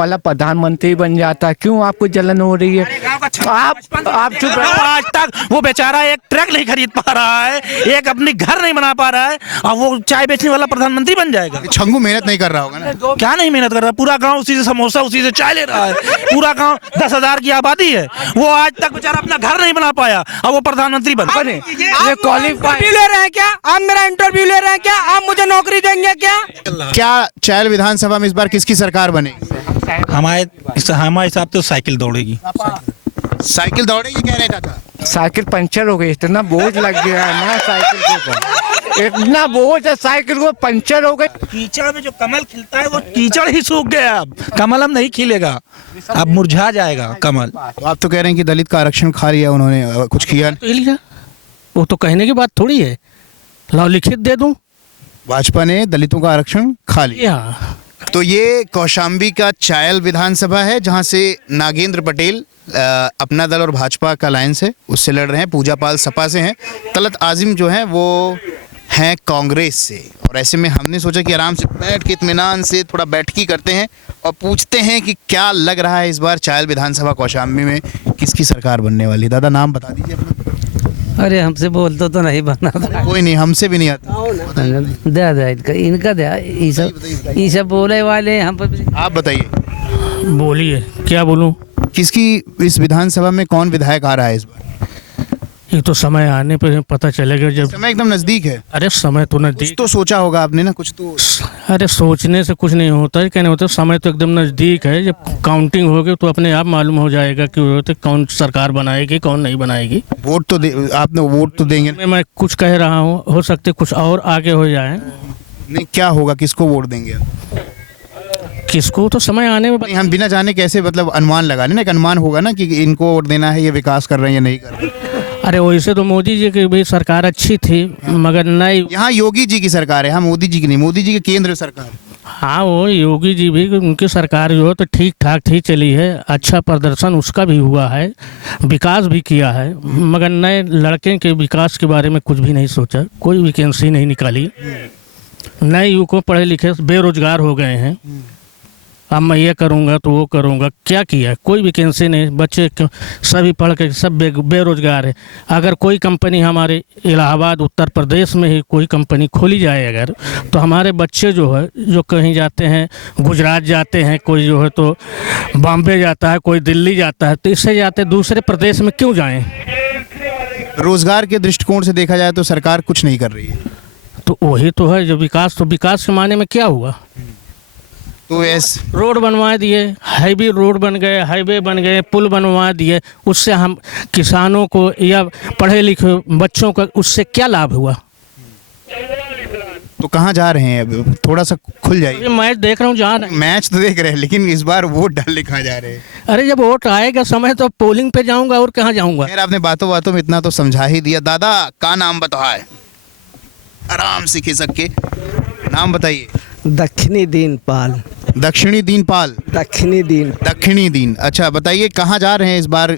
वाला प्रधानमंत्री बन जाता, क्यों आपको जलन हो रही है? आप चुप रहो। आज तक वो बेचारा एक ट्रक नहीं खरीद पा रहा है, एक अपनी घर नहीं बना पा रहा है, और वो चाय बेचने वाला प्रधानमंत्री बन जाएगा। छंगू मेहनत नहीं कर रहा होगा ना? क्या नहीं मेहनत कर रहा? पूरा गांव उसी से समोसा, उसी से चाय ले रहा है। पूरा गांव 10,000 की आबादी है, वो आज तक बेचारा अपना घर नहीं बना पाया और वो प्रधानमंत्री बने। ये क्वालिफाई ले रहे हैं क्या? आप मेरा इंटरव्यू ले रहे हैं क्या? आप मुझे नौकरी देंगे क्या? क्या चायल विधानसभा में इस बार किसकी सरकार बनेगी? हमारे हिसाब से साइकिल दौड़ेगी। साइकिल दौड़ेगी कह रहे चाचा? साइकिल पंचर हो गई, इतना बोझ लग गया है ना साइकिल के ऊपर, इतना बोझ है साइकिल को, पंचर हो गई। कीचड़ में जो कमल खिलता है वो कीचड़ ही सूख गया। अब कमल अब नहीं खिलेगा, अब मुरझा जाएगा कमल। तो आप तो कह रहे हैं कि दलित का आरक्षण खा लिया उन्होंने, कुछ किया नहीं। वो तो कहने की बात थोड़ी है, लाओ लिखित दे दूं। भाजपा ने दलितों का आरक्षण खा लिया। तो ये कौशाम्बी का चायल विधानसभा है, जहां से नागेंद्र पटेल अपना दल और भाजपा का अलायंस है उससे लड़ रहे हैं, पूजा पाल सपा से हैं, तलत आजिम जो है वो हैं कांग्रेस से। और ऐसे में हमने सोचा कि आराम से बैठ के इत्मीनान से थोड़ा बैठकी करते हैं और पूछते हैं कि क्या लग रहा है इस बार चायल विधानसभा कौशाम्बी में किसकी सरकार बनने वाली। दादा नाम बता दीजिए अपना। अरे हमसे बोल तो नहीं बनना था। कोई नहीं, हमसे भी नहीं आता। दे इनका दे, ये सब बोले वाले हम पर। आप बताइए, बोलिए क्या बोलूं? किसकी इस विधानसभा में कौन विधायक आ रहा है इस बार? ये तो समय आने पर पता चलेगा जब। समय एकदम नजदीक है। अरे समय तो कुछ नजदीक, तो सोचा होगा आपने ना, कुछ तो। अरे सोचने से कुछ नहीं होता है, कहने होता है समय तो एकदम नज़दीक है। जब काउंटिंग होगी तो अपने आप मालूम हो जाएगा कि कौन सरकार बनाएगी कौन नहीं बनाएगी। वोट तो आपने वोट तो देंगे। मैं कुछ कह रहा हूँ, हो सकते कुछ और आगे हो जाए। नहीं, क्या होगा, किसको वोट देंगे आप? किसको तो समय आने में नहीं, हम बिना जाने कैसे मतलब अनुमान लगा लें ना, एक अनुमान होगा ना कि इनको वोट देना है, ये विकास कर रहे हैं या नहीं कर रहे। अरे वैसे तो मोदी जी की भी सरकार अच्छी थी, मगर नहीं। यहाँ योगी जी की सरकार है, हाँ मोदी जी की नहीं, मोदी जी की केंद्र सरकार। हाँ वो योगी जी भी, उनकी सरकार जो है तो ठीक ठाक ही चली है, अच्छा प्रदर्शन उसका भी हुआ है, विकास भी किया है, मगर नए लड़के के विकास के बारे में कुछ भी नहीं सोचा, कोई वैकेंसी नहीं निकाली। नए युवकों पढ़े लिखे बेरोजगार हो गए हैं, अब मैं ये करूँगा तो वो करूँगा, क्या किया? कोई वैकेंसी नहीं, बच्चे सभी पढ़ के सब बेरोजगार है। अगर कोई कंपनी हमारे इलाहाबाद उत्तर प्रदेश में ही कोई कंपनी खोली जाए अगर, तो हमारे बच्चे जो है जो कहीं जाते हैं, गुजरात जाते हैं, कोई जो है तो बॉम्बे जाता है, कोई दिल्ली जाता है, तो इससे जाते दूसरे प्रदेश में क्यों जाएँ? रोजगार के दृष्टिकोण से देखा जाए तो सरकार कुछ नहीं कर रही है। तो वही तो है जो विकास, तो विकास के मायने में क्या हुआ? तो रोड बनवा दिए, हाईवे रोड बन गए, हाईवे बन गए, पुल बनवा दिए, उससे हम किसानों को या पढ़े लिखे बच्चों को उससे क्या लाभ हुआ? तो कहाँ जा रहे हैं अब? थोड़ा सा खुल जाइए। मैच देख रहा हूँ, जहाँ मैच तो देख रहे हैं, लेकिन इस बार वोट डालने कहाँ जा रहे हैं? अरे जब वोट आएगा समय तो पोलिंग पे जाऊंगा, और कहाँ जाऊंगा? खैर आपने बातों बातों में इतना तो समझा ही दिया। दादा का नाम बताए, आराम से खिसक के नाम बताइए। दक्षिणी दीनपाल। दक्षिणी दीनपाल। दक्षिणी दीन। दक्षिणी दीन, अच्छा बताइए कहाँ जा रहे हैं इस बार,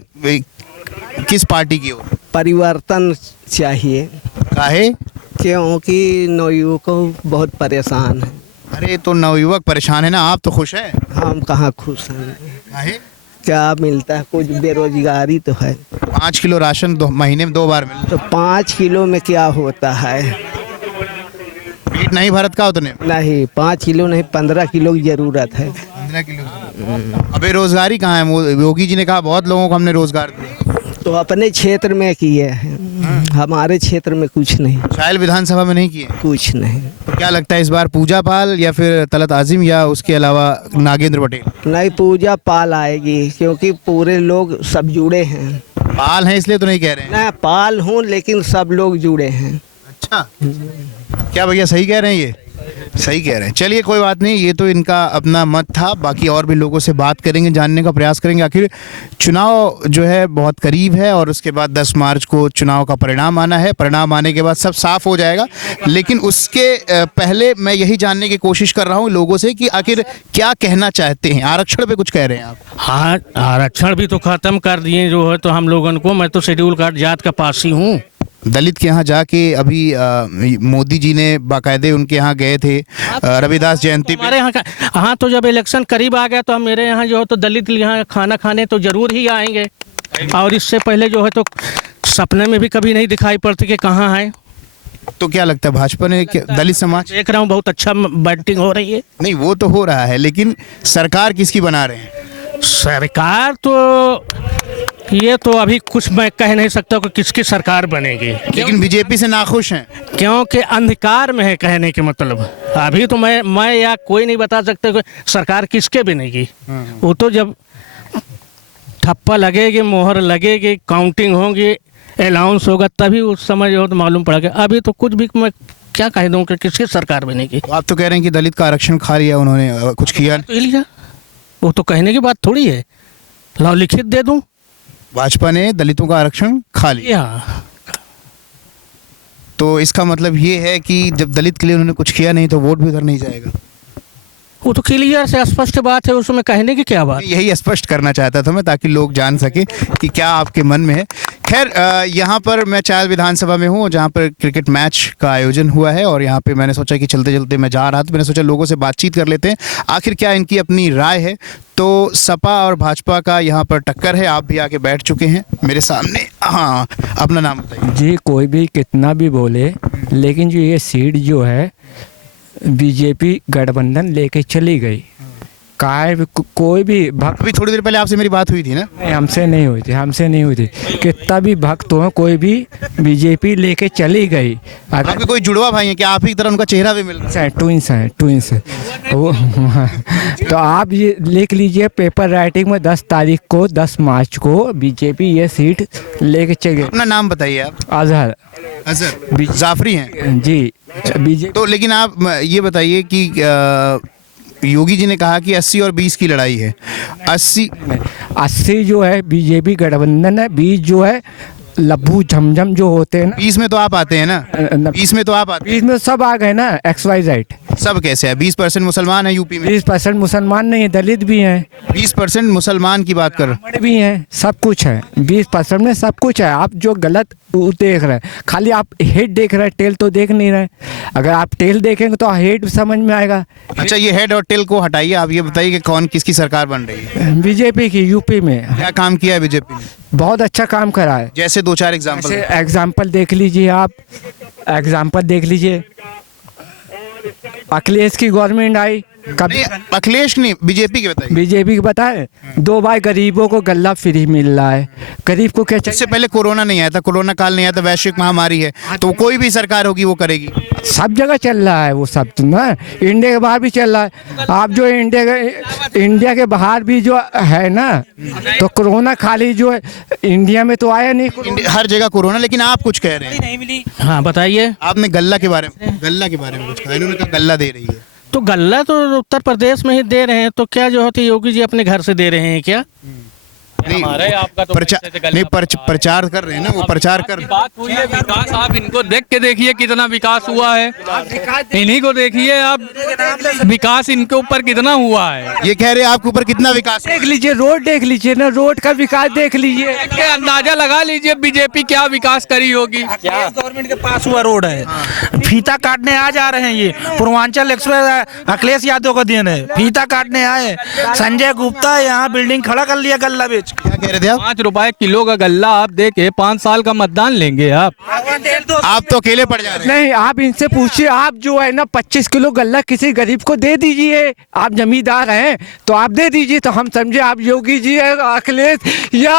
किस पार्टी की ओर? परिवर्तन चाहिए। काहे? क्योंकि नवयुवक बहुत परेशान है। अरे तो नवयुवक परेशान है ना, आप तो खुश हैं। हम कहाँ खुश हैं? काहे? क्या मिलता है? कुछ बेरोजगारी तो है। 5 किलो राशन महीने में 2 बार मिलता। तो 5 किलो में क्या होता है? पेट नहीं भरत का उतने? नहीं, 5 किलो नहीं, 15 किलो की जरूरत है। 15 किलो। अब बेरोजगारी कहाँ है? योगी जी ने कहा बहुत लोगों को हमने रोजगार दिया। तो अपने क्षेत्र में किए हैं, हमारे क्षेत्र में कुछ नहीं। चायल विधानसभा में नहीं किए? कुछ नहीं। तो क्या लगता है इस बार पूजा पाल या फिर तलत आजिम या उसके अलावा नागेंद्र पटेल? नहीं, पूजा पाल आएगी, क्योंकि पूरे लोग सब जुड़े हैं। पाल हैं इसलिए तो नहीं कह रहे हैं? मैं पाल हूँ, लेकिन सब लोग जुड़े हैं। अच्छा, क्या भैया सही कह रहे हैं? ये सही कह रहे हैं। चलिए कोई बात नहीं, ये तो इनका अपना मत था, बाकी और भी लोगों से बात करेंगे, जानने का प्रयास करेंगे। आखिर चुनाव जो है बहुत करीब है और उसके बाद 10 मार्च को चुनाव का परिणाम आना है। परिणाम आने के बाद सब साफ हो जाएगा, लेकिन उसके पहले मैं यही जानने की कोशिश कर रहा हूँ लोगों से कि आखिर क्या कहना चाहते हैं। आरक्षण पे कुछ कह रहे हैं आप? हाँ, आरक्षण भी तो ख़त्म कर दिए जो है तो हम लोगों को। मैं तो शेड्यूल कार्ड जात का पास ही हूँ। दलित के यहाँ जाके अभी मोदी जी ने बाकायदे उनके यहाँ गए थे रविदास जयंती पे। हमारे यहाँ का हाँ, तो जब इलेक्शन करीब आ गया तो हम मेरे यहाँ जो है तो दलित यहाँ खाना खाने तो जरूर ही आएंगे, और इससे पहले जो है तो सपने में भी कभी नहीं दिखाई पड़ती कि कहाँ है। तो क्या लगता है भाजपा ने दलित समाज? देख रहा हूँ बहुत अच्छा बैटिंग हो रही है। नहीं वो तो हो रहा है, लेकिन सरकार किसकी बना रहे हैं? सरकार तो ये तो अभी कुछ मैं कह नहीं सकता कि किसकी सरकार बनेगी, लेकिन बीजेपी से नाखुश हैं। क्योंकि अंधकार में है कहने के मतलब। अभी तो मैं या कोई नहीं बता सकते कि सरकार किसके बनेगी। वो तो जब ठप्पा लगेगी, मोहर लगेगी, काउंटिंग होगी, अनाउंस होगा, तभी उस समय जो तो मालूम पड़ेगा। अभी तो कुछ भी मैं क्या कह दूँ कि किसकी सरकार बनेगी। तो आप तो कह रहे हैं कि दलित का आरक्षण खा लिया उन्होंने, कुछ किया तो लिया, वो तो कहने की बात थोड़ी है। लाओ लिखित दे दूं, भाजपा ने दलितों का आरक्षण खा लिया। तो इसका मतलब ये है कि जब दलित के लिए उन्होंने कुछ किया नहीं तो वोट भी उधर नहीं जाएगा। वो तो क्लियर से स्पष्ट बात है, उसमें कहने की क्या बात। यही स्पष्ट करना चाहता था मैं, ताकि लोग जान सके कि क्या आपके मन में है। खैर यहाँ पर मैं चायल विधानसभा में हूँ, जहाँ पर क्रिकेट मैच का आयोजन हुआ है, और यहाँ पे मैंने सोचा कि चलते चलते मैं जा रहा था, मैंने सोचा लोगों से बातचीत कर लेते हैं, आखिर क्या इनकी अपनी राय है। तो सपा और भाजपा का यहाँ पर टक्कर है। आप भी आके बैठ चुके हैं मेरे सामने। हाँ, अपना नाम बताइए जी। कोई भी कितना भी बोले, लेकिन जो ये सीट जो है बीजेपी गठबंधन लेके चली गई। कोई भी भक्त, अभी थोड़ी देर पहले आपसे मेरी बात हुई थी ना? हमसे नहीं हुई थी। कितना भी भक्त हो, कोई भी बीजेपी लेके चली गई। आपके कोई जुड़वा भाई है क्या? आप ही की तरह उनका चेहरा भी मिल रहा है। ट्विंस है वो। तो आप ये लिख लीजिए पेपर राइटिंग में 10 तारीख को, 10 मार्च को बीजेपी ये सीट लेके चली गई। अपना नाम बताइए आप। अजहर जाफरी हैं जी बीजेपी। तो लेकिन आप ये बताइए कि योगी जी ने कहा कि 80 और 20 की लड़ाई है। 80 जो है बीजेपी गठबंधन है, 20 जो है लब्बू झमझम जो होते हैं ना। 20 में तो आप आते हैं ना? 20 में तो आप आते हैं। 20 में सब आ गए ना, XYZ। सब कैसे है? 20% मुसलमान है यूपी में। 20% मुसलमान नहीं है, दलित भी हैं। 20% मुसलमान की बात कर रहे ब्राह्मण भी हैं, सब कुछ है। 20% में सब कुछ है। आप जो गलत देख रहे हैं, खाली आप हेड देख रहे हैं, टेल तो देख नहीं रहे। अगर आप टेल देखेंगे तो हेड समझ में आएगा। अच्छा, ये हेड और टेल को हटाइए, आप ये बताइए कि कौन किसकी सरकार बन रही है? बीजेपी की यूपी में। क्या काम किया है बीजेपी ने? बहुत अच्छा काम करा है। जैसे 2-4 एग्जाम्पल। एग्जाम्पल देख लीजिए आप, एग्जाम्पल देख लीजिए। अखिलेश की गवर्नमेंट आई, कभी अखिलेश नहीं, बीजेपी के बताइए। बीजेपी के बताए 2 बार गरीबों को गल्ला फ्री मिल रहा है। गरीब को क्या चाहिए? इससे पहले कोरोना नहीं आया था, कोरोना काल नहीं आया था, वैश्विक महामारी है, तो कोई भी सरकार होगी वो करेगी। सब जगह चल रहा है वो सब, तो ना इंडिया के बाहर भी चल रहा है। आप जो इंडिया के बाहर भी जो है ना, तो कोरोना खाली जो है इंडिया में तो आया नहीं, हर जगह कोरोना। लेकिन आप कुछ कह रहे हैं। हाँ बताइए। आपने गल्ला के बारे में कुछ कहा, इन्होंने कहा गल्ला दे रही है। तो गल्ला तो उत्तर प्रदेश में ही दे रहे हैं, तो क्या जो होती योगी जी अपने घर से दे रहे हैं क्या? नहीं, आपका तो प्रचार कर रहे हैं ना, वो प्रचार कर। बात हुई है विकास, आप इनको देख के देखिए कितना विकास हुआ है, इन्हीं को देखिए आप, विकास इनके ऊपर कितना हुआ है। ये कह रहे हैं आपके ऊपर कितना विकास। देख लीजिए रोड, देख लीजिए ना, रोड का विकास देख लीजिए, अंदाजा लगा लीजिए बीजेपी क्या विकास करी होगी। गवर्नमेंट के पास हुआ रोड है, फीता काटने आ जा रहे हैं। ये पूर्वांचल एक्सप्रेस अखिलेश यादव का दिन है, फीता काटने आए। संजय गुप्ता यहाँ बिल्डिंग खड़ा कर लिया गल्ला बेच। क्या कह रहे थे आप? 5 रुपए किलो का गल्ला आप दे के 5 साल का मतदान लेंगे आप तो अकेले पड़ जा रहे हैं। नहीं, आप इनसे पूछिए, आप जो है ना 25 किलो गल्ला किसी गरीब को दे दीजिए। आप जमींदार हैं तो आप दे दीजिए, तो हम समझे आप योगी जी है, अखिलेश या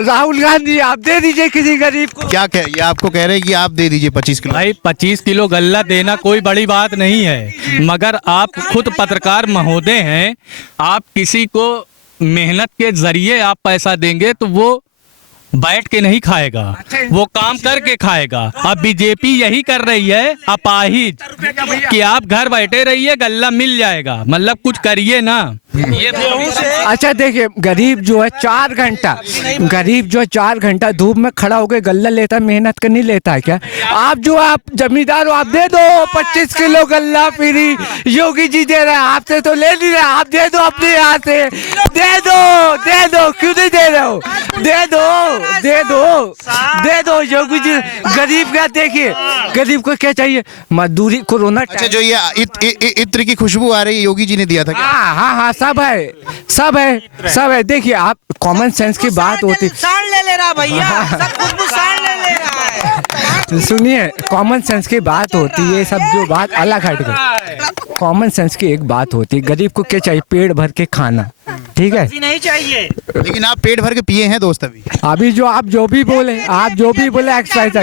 राहुल गांधी, आप दे दीजिए किसी गरीब को। क्या कह ये आपको कह रहे हैं कि आप दे दीजिए 25 किलो? भाई 25 किलो गल्ला देना कोई बड़ी बात नहीं है, मगर आप खुद पत्रकार महोदय हैं, आप किसी को मेहनत के जरिए आप पैसा देंगे तो वो बैठ के नहीं खाएगा, वो काम करके खाएगा। अब बीजेपी यही कर रही है अपाहिज कि आप घर बैठे रहिए, गल्ला मिल जाएगा, मतलब कुछ करिए ना। ये अच्छा देखिए, गरीब जो है 4 घंटा धूप में खड़ा होकर गल्ला लेता है, मेहनत करनी लेता है क्या? आप जो आप जमींदार हो, आप दे दो 25 किलो गल्ला फ्री, योगी जी दे रहे हैं, आपसे तो ले नहीं रहे, आप दे दो अपने यहाँ से, दे दो, क्यों नहीं दे रहे हो? दे दो। दे दो योगी जी। गरीब क्या देखिए, गरीब को क्या चाहिए, मजदूरी, कोरोना अच्छा, जो ये इत्र की खुशबू आ रही है, योगी जी ने दिया था क्या? हाँ, सब है। देखिए आप, कॉमन सेंस की बात होती, साण ले रहा भैया, सब खुशबू साण ले रहा है। सुनिए, कॉमन सेंस की बात होती है, ये सब जो बात अलग हट गई। कॉमन सेंस की एक बात होती है, गरीब को क्या चाहिए, पेट भर के खाना, ठीक है। नहीं चाहिए। लेकिन आप पेट भर के पिए हैं दोस्त अभी जो आप जो भी बोले एक्सरसाइज,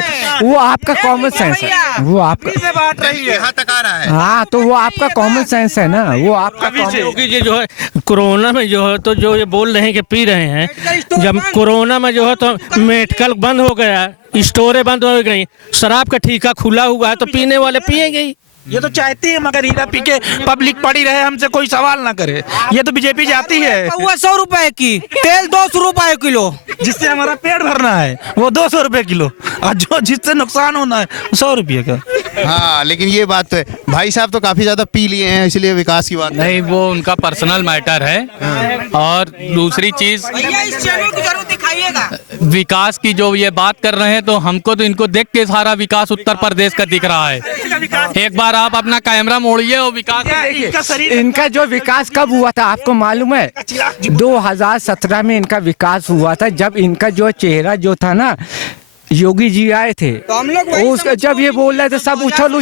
वो आपका कॉमन सेंस है, वो आपका बात रही है। यहाँ तक आ रहा है। हाँ, तो वो आपका कॉमन सेंस है ना, वो आपका योगी जी जो है कोरोना में जो है, तो जो ये बोल रहे हैं कि पी रहे हैं, जब कोरोना में जो है तो मेडिकल बंद हो गया, स्टोरें बंद हो गई, शराब का ठेका खुला हुआ है, तो पीने वाले पिएंगे ही। ये तो चाहती है मगर हीरा पी के पब्लिक पड़ी रहे, हमसे कोई सवाल ना करे। ये तो बीजेपी चाहती है। 100 रुपए की तेल 200 रुपए किलो, जिससे हमारा पेट भरना है वो 200 रुपए किलो, और जो जिससे नुकसान होना है 100 रुपये का। हाँ, लेकिन ये बात तो है, भाई साहब तो काफी ज्यादा पी लिए हैं, इसलिए विकास की बात नहीं, वो उनका पर्सनल मैटर है। और दूसरी चीज, इस चैनल को जरूर दिखाइएगा। विकास की जो ये बात कर रहे हैं, तो हमको तो इनको देख के सारा विकास उत्तर प्रदेश का दिख रहा है। एक बार आप अपना कैमरा मोड़िए और विकास, इनका जो विकास कब हुआ था आपको मालूम है? 2017 में इनका विकास हुआ था, जब इनका जो चेहरा जो था ना, योगी जी आए थे, उसका जब ये बोल रहे थे, सब उछल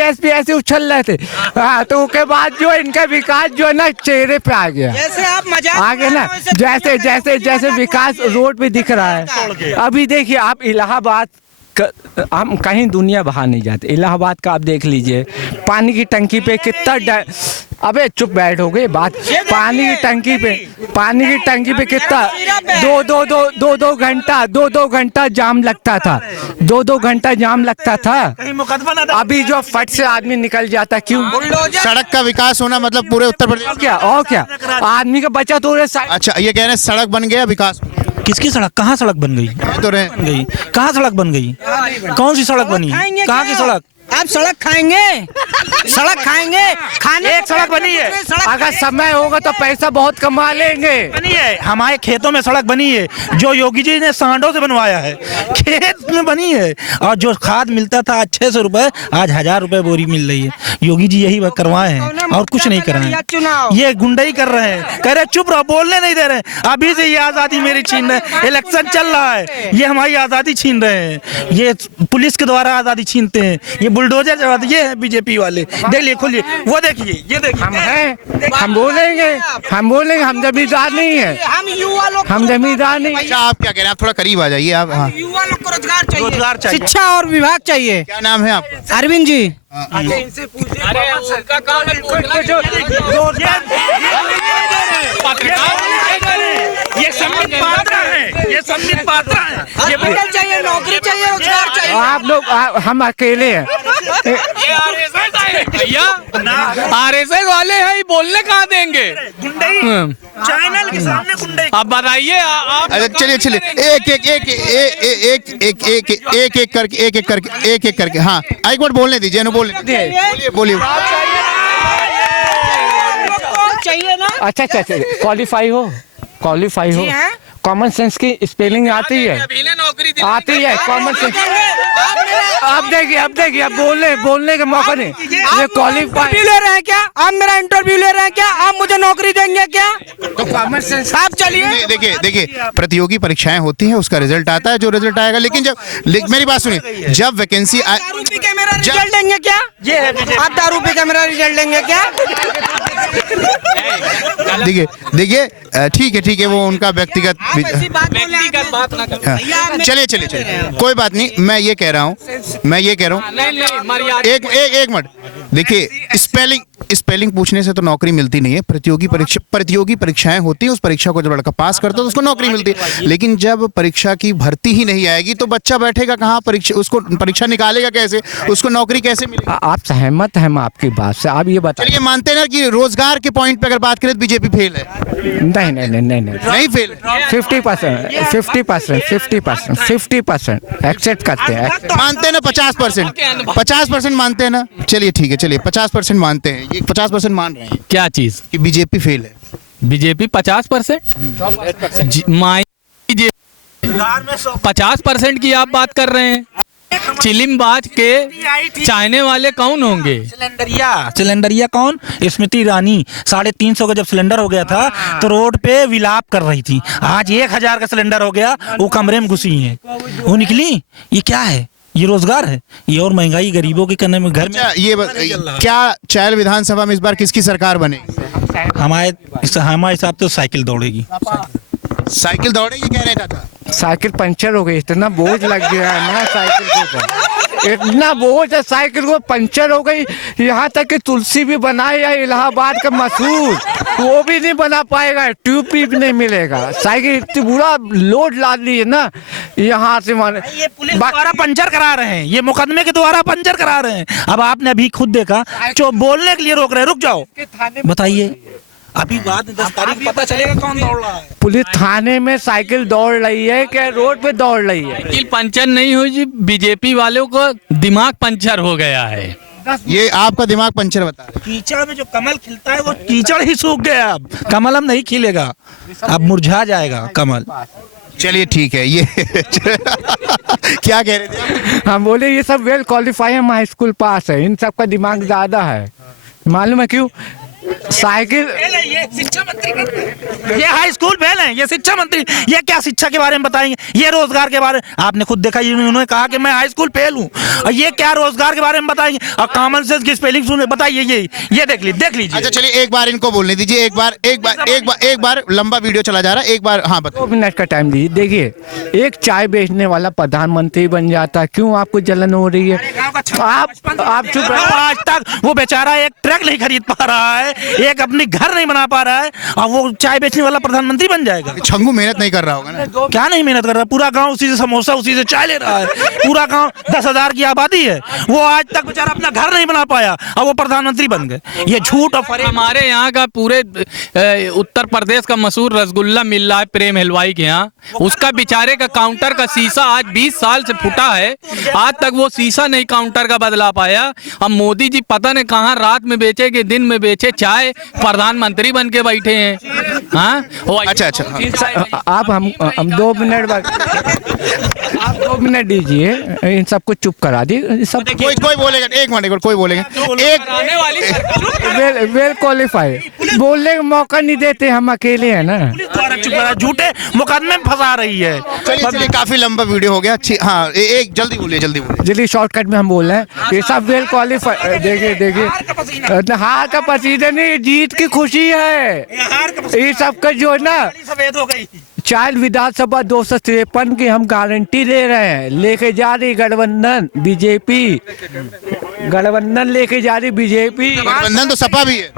एसपी ऐसे उछल रहे थे। हाँ, तो उसके बाद जो इनका विकास जो है ना, चेहरे पे आ गया, जैसे आप मजाक आ गया ना, जैसे विकास रोड पे दिख रहा है। अभी देखिए आप इलाहाबाद, हम कहीं दुनिया बाहर नहीं जाते, इलाहाबाद का आप देख लीजिए, पानी की टंकी पे कितना अबे चुप बैठोगे बात। पानी की टंकी पे कितना दो घंटा जाम लगता था, 2 घंटा जाम लगता था। अभी जो फट से आदमी निकल जाता, क्यों? सड़क का विकास होना मतलब पूरे उत्तर प्रदेश। और क्या आदमी का बचा तो अच्छा, ये कह रहे हैं सड़क बन गया, विकास किसकी सड़क? कहाँ सड़क बन गई? तो रहे बन गई, कहाँ सड़क बन गई? कौन सी सड़क बनी? कहाँ की सड़क? आप सड़क खाएंगे, खाने एक सड़क बनी है। अगर समय होगा तो पैसा बहुत कमा लेंगे। बनी है, हमारे खेतों में सड़क बनी है, जो योगी जी ने सांडों से बनवाया है, खेत में बनी है। और जो खाद मिलता था 600 रुपए, आज 1000 रुपए बोरी मिल रही है। योगी जी यही करवाए हैं और कुछ नहीं कर रहे हैं। ये गुंडाई कर रहे हैं, कह रहे चुप रहो, बोलने नहीं दे रहे। अभी से ये आजादी मेरी छीन रहे, इलेक्शन चल रहा है, ये हमारी आजादी छीन रहे हैं। ये पुलिस के द्वारा आजादी छीनते हैं, ये बुलडोजर चलाते, ये है बीजेपी वाले। देख लिए, खोलिए, वो देखिए, ये देखिए। हम बोलेंगे, हम जमींदार नहीं है, हम युवा लोग, हम जमींदार नहीं। अच्छा, आप क्या कह रहे हैं? आप थोड़ा करीब आ जाइए आप। हाँ, युवा लोग को रोजगार चाहिए, शिक्षा और विभाग चाहिए। क्या नाम है आपका? अरविंद जी। इनसे पूछिए, ये सम्मित पात्र है, ये सम्मित पात्र है। ये चाहिए, नौकरी चाहिए, रोजगार चाहिए। आप लोग, हम अकेले हैं। भैया आरएसएस वाले हैं, ये बोलने कहाँ देंगे? चैनल के सामने गुंडे। अब बताइए आप। अच्छा, चलिए एक एक करके हाँ, एक मिनट बोलने दीजिए, बोलिए। चाहिए ना। अच्छा, क्वालिफाई हो, कॉमन सेंस की स्पेलिंग आती है, कॉमन सेंस। अब देखिए, अब बोलने का मौका नहीं। ये क्वालिफाई ले रहे हैं क्या? आप मेरा इंटरव्यू ले रहे हैं क्या? आप मुझे नौकरी देंगे क्या? तो कॉमन सेंस। आप चलिए। देखिए, प्रतियोगी परीक्षाएं होती हैं, उसका रिजल्ट आता है, जो रिजल्ट आएगा। लेकिन मेरी बात सुनिए, जब वैकेंसी दारू पी के मेरा रिजल्ट देंगे क्या? आप दारू पी के मेरा रिजल्ट देंगे क्या? देखिए, ठीक है, वो उनका व्यक्तिगत बात ना करें। चलिए, कोई बात नहीं। मैं ये कह रहा हूँ एक मिनट। देखिए, स्पेलिंग पूछने से तो नौकरी मिलती नहीं है। प्रतियोगी परीक्षाएं होती हैं, उस परीक्षा को जब लड़का पास करता है तो उसको नौकरी मिलती है। लेकिन जब परीक्षा की भर्ती ही नहीं आएगी तो बच्चा बैठेगा कहाँ? उसको परीक्षा निकालेगा कैसे? उसको नौकरी कैसे मिलेगी? आप सहमत हैं आपकी बात से? आप ये बताइए। चलिए, मानते हैं ना कि रोजगार के पॉइंट पे अगर बात करें तो बीजेपी फेल है? नहीं फेल। 50% एक्सेप्ट करते हैं। मानते हैं ना? 50% मानते हैं ना? चलिए, ठीक है, 50% मानते हैं। ये 50% मान रहे हैं क्या चीज? कि बीजेपी फेल है। बीजेपी 50%? 50% की आप बात कर रहे हैं। चिलिमबाज के चाहने वाले कौन होंगे? सिलेंडरिया कौन? स्मृति ईरानी 350 का जब सिलेंडर हो गया था तो रोड पे विलाप कर रही थी। आज 1000 का सिलेंडर हो गया, वो कमरे में घुसी हैं, वो निकली। ये क्या है? ये रोजगार है? ये और महंगाई गरीबों के करने में घर में। अच्छा, ये क्या चायल विधानसभा में इस बार किसकी सरकार बनेगी? हमारे हिसाब से साइकिल दौड़ेगी। साइकिल दौड़ेगी कहने का था। साइकिल पंचर हो गई, इतना बोझ लग गया है ना साइकिल के ऊपर, इतना बोझ है साइकिल को, पंचर हो गई। यहाँ तक कि तुलसी भी बनाए या इलाहाबाद का मशहूर, वो भी नहीं बना पाएगा, ट्यूब भी नहीं मिलेगा। साइकिल इतनी बुरा लोड ला ली है ना यहाँ से माने। ये पुलिस द्वारा पंचर करा रहे हैं, ये मुकदमे के द्वारा पंचर करा रहे हैं। अब आपने अभी खुद देखा, जो बोलने के लिए रोक रहे हैं, रुक जाओ, बताइए अभी बाद 10 तारीख पता चलेगा कौन दौड़ रहा है। पुलिस थाने में साइकिल दौड़ रही है क्या रोड पे दौड़ रही है? साइकिल पंचर नहीं हुई जी, बीजेपी वालों को दिमाग पंचर हो गया है। ये आपका दिमाग पंचर बता रहे। कीचड़ में जो कमल खिलता है वो कीचड़ ही सूख गया। अब कमल अब नहीं खिलेगा, अब मुरझा जाएगा कमल। चलिए ठीक है, ये क्या कह रहे थे? हम बोले ये सब वेल क्वालिफाई है, हाई स्कूल पास है, इन सब का दिमाग ज्यादा है। मालूम है क्यों? साइकिल ये शिक्षा मंत्री, ये हाई स्कूल फेल है, ये शिक्षा मंत्री, ये क्या शिक्षा के बारे में बताएंगे? ये रोजगार के बारे में आपने खुद देखा, उन्होंने कहा कि मैं हाई स्कूल फेल हूँ, और ये क्या रोजगार के बारे में बताएंगे? और कॉमन सेंस की स्पेलिंग सुने, बताइए ये देख लीजिए। अच्छा चलिए, एक बार इनको बोलने दीजिए, एक बार लंबा वीडियो चला जा रहा है, एक बार हाँ बताओ। 2 मिनट का टाइम दीजिए। देखिए, एक चाय बेचने वाला प्रधानमंत्री बन जाता, क्यों आपको जलन हो रही है? आप चुप रहो। आज तक वो बेचारा एक ट्रक नहीं खरीद पा रहा है, एक अपनी घर नहीं बना पा रहा है, और वो चाय बेचने वाला प्रधानमंत्री बन जाएगा। छंगू मेहनत नहीं कर रहा होगा ना? क्या नहीं मेहनत कर रहा? पूरा गांव उसी से समोसा, उसी से चाय ले रहा है। पूरा गांव 10,000 की आबादी है, वो आज तक बेचारा अपना घर नहीं बना पाया, और वो प्रधानमंत्री बन गए। ये झूठ और फरेब। हमारे यहाँ का पूरे उत्तर प्रदेश का मशहूर रसगुल्ला मिल रहा है प्रेम हलवाई के यहाँ, उसका बेचारे का काउंटर का शीशा आज 20 साल से फूटा है, आज तक वो शीशा नहीं काउंटर का बदला पाया। अब मोदी जी पता नहीं कहाँ रात में बेचे कि दिन में बेचे चाय, प्रधानमंत्री बन के बैठे हैं। हाँ अच्छा आप हम 2 मिनट बाद, आप 2 मिनट दीजिए, इन सबको चुप करा दी। सब कोई बोलेगा, एक मिनट कोई बोलेगा, वेल क्वालिफाई, बोलने का मौका नहीं देते, हम अकेले हैं ना। झूठे मुकदमे में फंसा रही है। चलिए काफी लंबा वीडियो हो गया। हाँ एक जल्दी बोलिए। शॉर्टकट में हम बोल रहे हैं, ये सब वेल क्वालिफाई। देखिए हार का पसीना नहीं, जीत की खुशी है। ये सब का जो है ना, सफेद हो गई। चाइल्ड विधानसभा 253 की हम गारंटी ले रहे हैं, लेके जा रही गठबंधन बीजेपी, गठबंधन लेके जा रही बीजेपी। गठबंधन तो सपा भी है,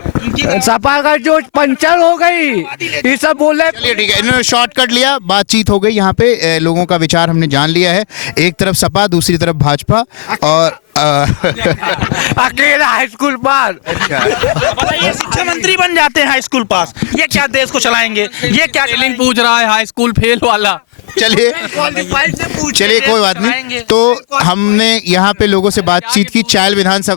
सपा का जो पंचर हो गई, ये सब बोले। चलिए ठीक है, इन्होंने शॉर्टकट लिया, बातचीत हो गई। यहाँ पे लोगों का विचार हमने जान लिया है, एक तरफ सपा, दूसरी तरफ भाजपा, और अकेला हाई स्कूल पास। ये शिक्षा मंत्री बन जाते हैं हाई स्कूल पास, ये क्या देश को चलाएंगे? ये क्या स्पेलिंग पूछ रहा है हाई स्कूल फेल वाला। चलिए कोई बात नहीं। तो हमने यहाँ पे लोगों से बातचीत की, चायल विधानसभा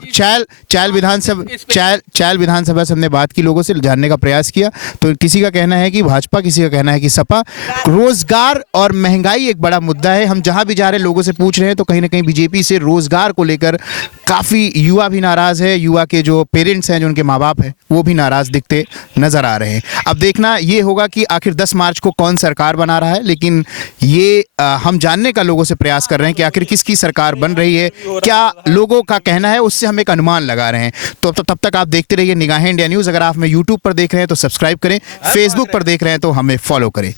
से हमने बात की, लोगों से जानने का प्रयास किया। तो किसी का कहना है कि भाजपा, किसी का कहना है कि सपा। रोजगार और महंगाई एक बड़ा मुद्दा है। हम जहाँ भी जा रहे हैं लोगों से पूछ रहे हैं, तो कहीं ना कहीं बीजेपी से रोजगार को लेकर काफी युवा भी नाराज है। युवा के जो पेरेंट्स हैं, जो उनके माँ बाप हैं, वो भी नाराज दिखते नजर आ रहे हैं। अब देखना ये होगा कि आखिर 10 मार्च को कौन सरकार बना रहा है, लेकिन ये हम जानने का लोगों से प्रयास कर रहे हैं कि आखिर किसकी सरकार बन रही है, क्या लोगों का कहना है, उससे हम एक अनुमान लगा रहे हैं। तो तब तक आप देखते रहिए निगाहें इंडिया न्यूज़। अगर आप हमें यूट्यूब पर देख रहे हैं तो सब्सक्राइब करें, फेसबुक पर देख रहे हैं तो हमें फॉलो करें।